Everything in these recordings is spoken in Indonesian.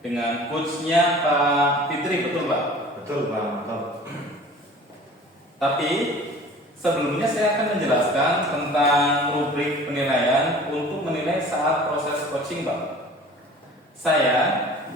dengan coachnya Pak Fitri, betul Pak? Betul Pak, mantap. Tapi sebelumnya saya akan menjelaskan tentang rubrik penilaian untuk menilai saat proses coaching Pak. Saya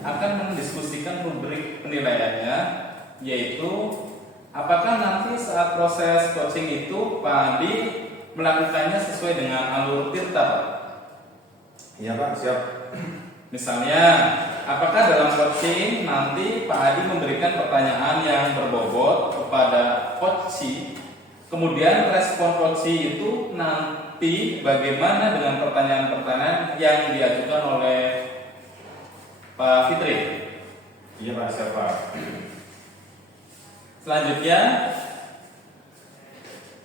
akan mendiskusikan rubrik penilaiannya, yaitu apakah nanti saat proses coaching itu Pak Andi melakukannya sesuai dengan alur tirta Pak? Iya Pak, siap. Misalnya, apakah dalam coaching nanti Pak Adi memberikan pertanyaan yang berbobot kepada coachee, kemudian respon coachee itu nanti bagaimana dengan pertanyaan-pertanyaan yang diajukan oleh Pak Fitri? Iya Pak, siap Pak. Selanjutnya,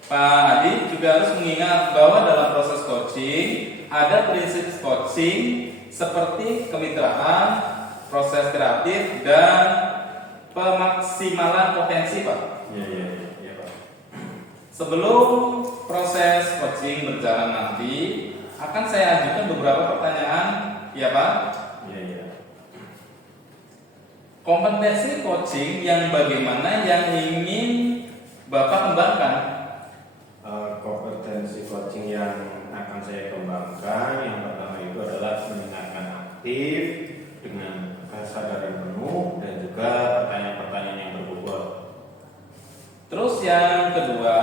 Pak Adi juga harus mengingat bahwa dalam proses coaching ada prinsip coaching seperti kemitraan, proses kreatif, dan pemaksimalan potensi Pak. Iya Pak. Sebelum proses coaching berjalan nanti, akan saya ajukan beberapa pertanyaan, ya Pak. Iya. Kompetensi coaching yang bagaimana yang ingin Bapak kembangkan? Kompetensi coaching yang akan saya kembangkan yang pertama itu adalah mendengarkan aktif dengan kesadaran penuh dan juga pertanyaan-pertanyaan yang berbobot. Terus yang kedua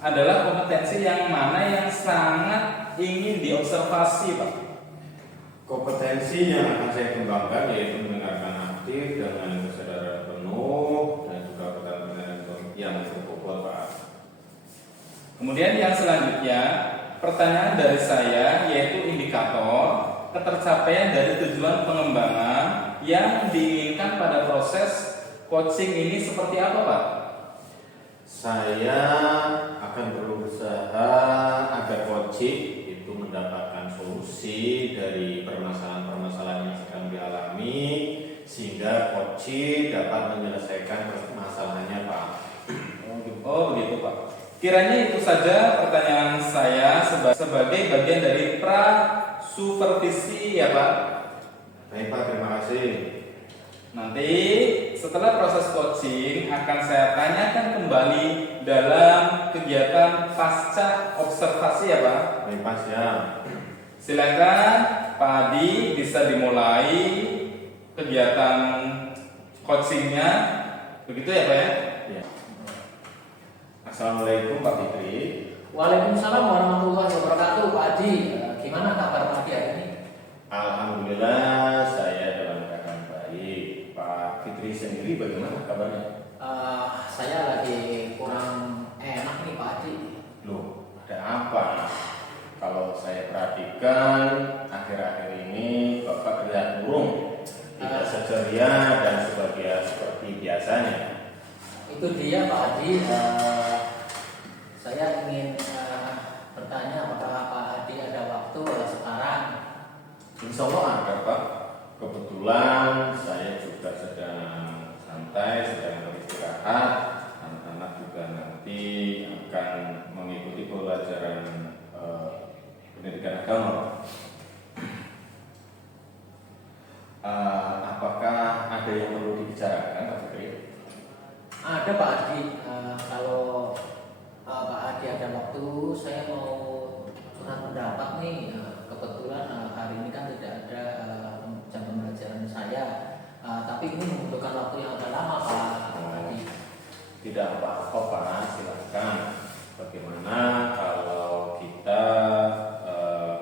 adalah kompetensi yang mana yang sangat ingin diobservasi Pak? Kompetensi yang akan saya kembangkan yaitu mendengarkan aktif dengan kesadaran penuh dan juga pertanyaan yang berbobot Pak. Kemudian yang selanjutnya, pertanyaan dari saya yaitu indikator ketercapaian dari tujuan pengembangan yang diinginkan pada proses coaching ini seperti apa Pak? Saya akan berusaha agar coaching itu mendapatkan solusi dari permasalahan-permasalahan yang sedang dialami sehingga coaching dapat menyelesaikan permasalahannya Pak. Oh begitu Pak. Kiranya itu saja pertanyaan saya sebagai bagian dari pra-supervisi ya Pak. Baik Pak, terima kasih. Nanti setelah proses coaching akan saya tanyakan kembali dalam kegiatan pasca observasi ya Pak. Baik Pak, siap. Silakan Pak Adi bisa dimulai kegiatan coachingnya. Begitu ya Pak ya? Ya. Assalamualaikum Pak Fitri. Waalaikumsalam warahmatullahi wabarakatuh Pak Adi. Gimana kabar Pak Adi hari ini? Alhamdulillah saya dalam keadaan baik. Pak Fitri sendiri bagaimana kabarnya? Saya lagi kurang enak nih Pak Adi. Loh, ada apa? Kalau saya perhatikan akhir-akhir ini Bapak terlihat murung, tidak seceria dan seperti biasanya. Itu dia Pak Adi. Saya ingin bertanya apakah Pak Adi ada waktu sekarang? Insya Allah ada Pak. Kebetulan saya juga sedang santai, sedang beristirahat. Anak-anak juga nanti akan mengikuti pelajaran pendidikan agama. Apakah ada yang perlu dibicarakan Pak Fitri? Ada Pak Adi. Kalau Pak Adi ada waktu, saya mau curhat pendapat nih. Kebetulan hari ini kan tidak ada jam pembelajaran saya, tapi ini membutuhkan waktu yang agak lama Pak Adi. Tidak apa-apa Pak, silakan. Bagaimana kalau kita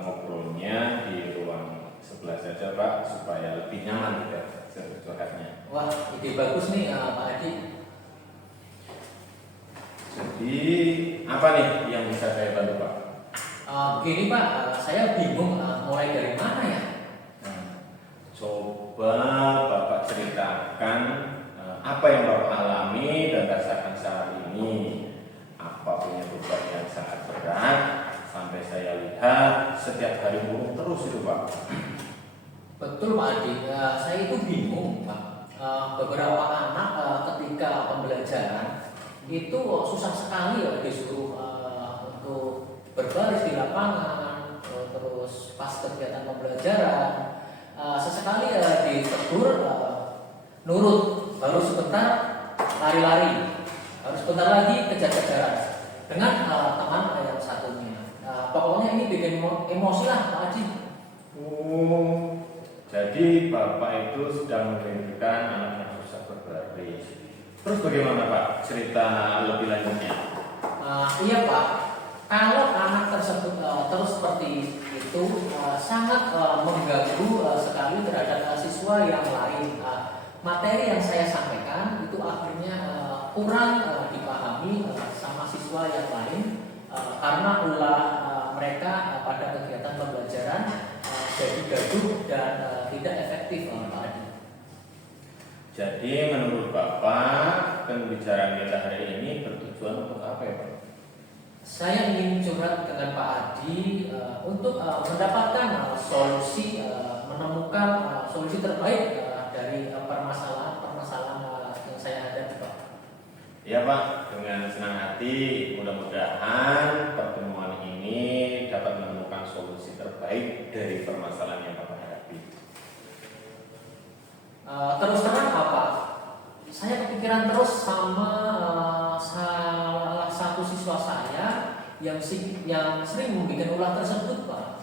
ngobrolnya di ruang sebelah saja Pak, supaya lebih nyaman kita curhatnya. Wah, ide bagus nih Pak Adi. Jadi apa nih yang bisa saya bantu Pak? Begini Pak, saya bingung mulai dari mana ya? Coba Bapak ceritakan apa yang Bapak alami dan rasakan saat ini. Apa punya beban yang sangat berat sampai saya lihat setiap hari murung terus itu Pak. Betul Pak Adi, saya itu bingung Pak. Beberapa anak ketika pembelajaran itu susah sekali disuruh untuk berbaris di lapangan, terus pas kegiatan pembelajaran sesekali ditegur nurut, baru sebentar lari-lari, baru sebentar lagi kejar-kejaran dengan teman yang satunya. Pokoknya ini bikin emosi lah Pak Haji. Oh, jadi Bapak itu sedang merindukan anak yang susah berbaris. Terus bagaimana Pak cerita lebih lanjutnya? Iya Pak, kalau anak tersebut terus seperti itu sangat mengganggu sekali terhadap siswa yang lain. Materi yang saya sampaikan itu akhirnya kurang dipahami sama siswa yang lain karena ulah mereka pada kegiatan pembelajaran jadi gaduh dan tidak efektif Pak Adi. Jadi menurut Bapak pembicaraan kita hari ini bertujuan untuk apa ya Pak? Saya ingin curhat dengan Pak Adi untuk mendapatkan solusi, menemukan solusi terbaik dari permasalahan yang saya hadapi Pak. Ya Pak, dengan senang hati mudah-mudahan pertemuan ini dapat menemukan solusi terbaik dari permasalahan yang Bapak hadapi. Terus terang apa? Saya kepikiran terus sama salah satu siswa saya yang sering membuat ulah tersebut Pak.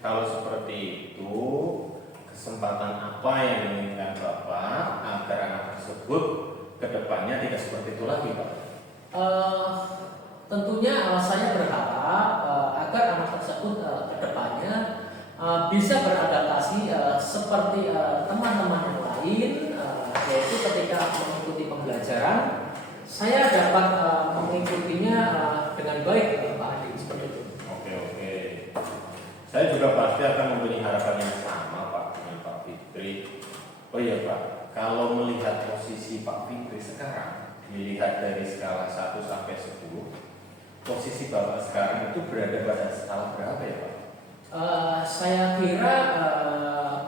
Kalau seperti itu, kesempatan apa yang diinginkan Bapak agar anak tersebut kedepannya tidak seperti itu lagi Pak? Tentunya saya berharap agar anak tersebut kedepannya bisa beradaptasi seperti teman-teman yang lain, yaitu ketika mengikuti pembelajaran saya dapat mengikutinya dengan baik Pak Adi, seperti itu. Oke. Saya juga pasti akan mempunyai harapan yang sama Pak dengan Pak Fikri. Oh iya Pak, kalau melihat posisi Pak Fikri sekarang, dilihat dari skala 1 sampai 10, posisi Bapak sekarang itu berada pada skala berapa ya Pak? Saya kira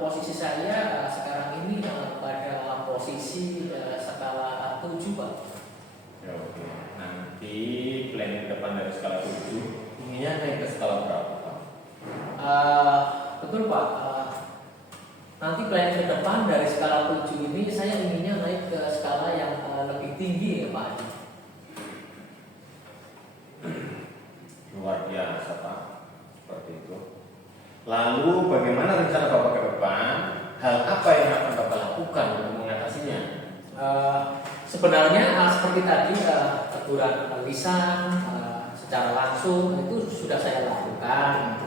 posisi saya sekarang ini pada posisi skala 7 Pak. Ya, oke. Nanti plan ke depan dari skala 7 inginnya naik ke skala berapa Pak? Betul Pak. Nanti plan ke depan dari skala 7 ini saya inginnya naik ke skala yang lebih tinggi ya Pak Adi. Luar biasa Pak, seperti itu. Lalu bagaimana rencana Bapak ke depan? Hal apa yang akan Bapak lakukan untuk mengatasinya? Sebenarnya seperti tadi teguran lisan secara langsung itu sudah saya lakukan.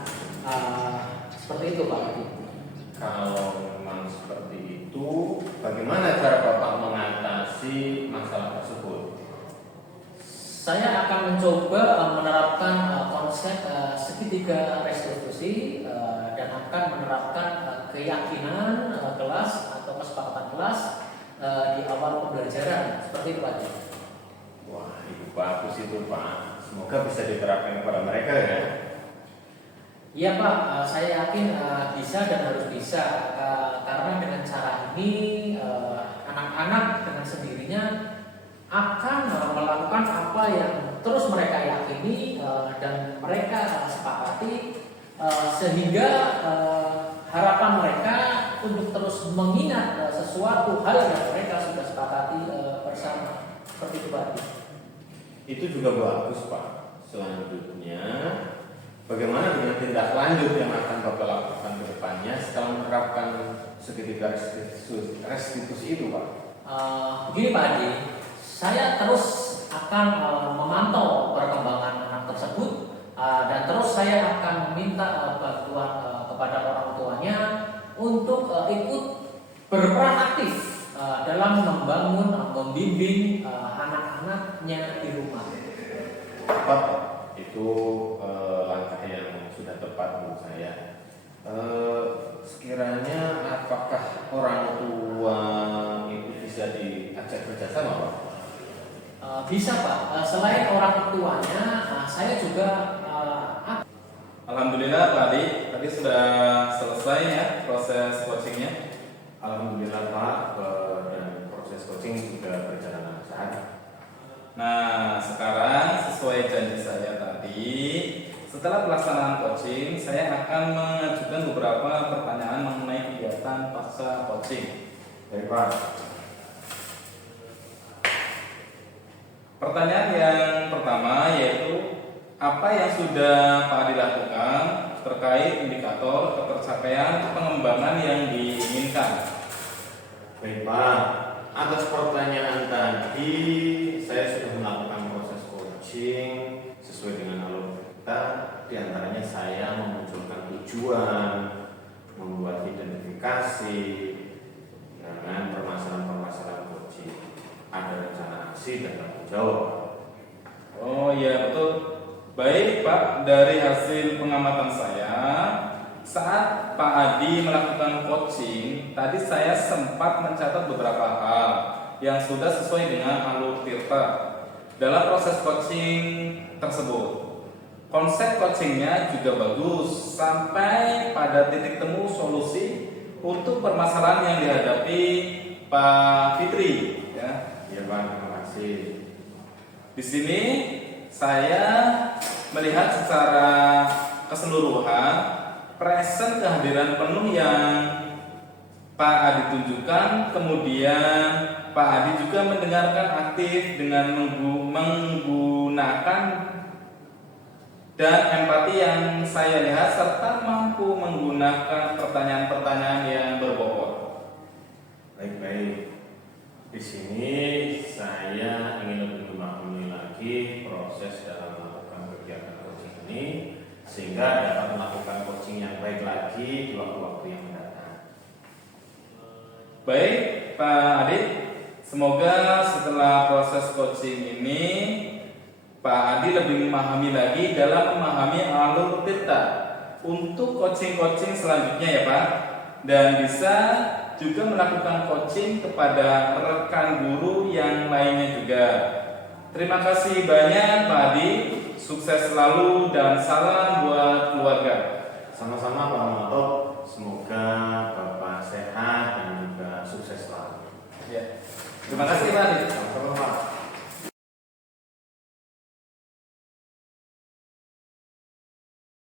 Seperti itu Pak Adi. Kalau memang seperti itu, bagaimana cara Bapak mengatasi masalah tersebut? Saya akan mencoba menerapkan konsep segitiga restitusi dan akan menerapkan keyakinan kelas atau kesepakatan kelas di awal pembelajaran, seperti itu Pak. Wah, itu bagus itu Pak. Semoga bisa diterapkan kepada mereka ya. Iya Pak, saya yakin bisa dan harus bisa karena dengan cara ini anak-anak dengan sendirinya akan melakukan apa yang terus mereka yakini dan mereka sepakati sehingga harapan mereka untuk terus mengingat sesuatu hal yang mereka sudah sepakati bersama, seperti itu Pak. Itu juga bagus Pak. Selanjutnya, bagaimana dengan tindak lanjut yang akan Bapak lakukan ke depannya setelah menerapkan segitiga restitusi itu Pak? Begini Pak Adi, saya terus akan memantau perkembangan anak tersebut dan terus saya akan meminta bantuan kepada orang tuanya untuk ikut berperan aktif dalam membimbing anak-anaknya di rumah. Tepat Pak. Itu langkah yang sudah tepat menurut saya. Sekiranya apakah orang tua itu bisa diajak kerjasama Pak? Bisa Pak. Selain orang tuanya, saya juga Alhamdulillah Pak Adi, tadi sudah selesai ya proses coachingnya. Alhamdulillah Pak, dan proses coaching sudah berjalan lancar. Nah, sekarang sesuai janji saya tadi, setelah pelaksanaan coaching, saya akan mengajukan beberapa pertanyaan mengenai kegiatan kegiatan pasca coaching. Baik Pak. Pertanyaan yang pertama yaitu apa yang sudah Pak Adi lakukan terkait indikator ketercapaian pengembangan yang diinginkan? Baik Pak, atas pertanyaan tadi saya sudah melakukan proses coaching sesuai dengan alur kita. Di antaranya saya memunculkan tujuan, membuat identifikasi dengan permasalahan-permasalahan coaching, ada rencana aksi dan tanggung jawab. Oh iya betul. Baik Pak, dari hasil pengamatan saya, saat Pak Adi melakukan coaching, tadi saya sempat mencatat beberapa hal yang sudah sesuai dengan alur Tirta dalam proses coaching tersebut. Konsep coachingnya juga bagus sampai pada titik temu solusi untuk permasalahan yang dihadapi Pak Fitri. Ya. Ya Pak, terima kasih. Di sini saya melihat secara keseluruhan present kehadiran penuh yang Pak Adi tunjukkan, kemudian Pak Adi juga mendengarkan aktif dengan menggunakan dan empati yang saya lihat serta mampu menggunakan pertanyaan-pertanyaan yang berbobot. Baik-baik. Di sini saya ingin lebih memahami lagi proses dalam melakukan kegiatan coaching ini sehingga dapat melakukan coaching yang baik lagi di waktu-waktu yang mendatang. Baik, Pak Adit, semoga setelah proses coaching ini Pak Adi lebih memahami lagi dalam memahami alur Tirta untuk coaching-coaching selanjutnya ya Pak, dan bisa juga melakukan coaching kepada rekan guru yang lainnya juga. Terima kasih banyak Pak Adi, sukses selalu dan salam buat keluarga.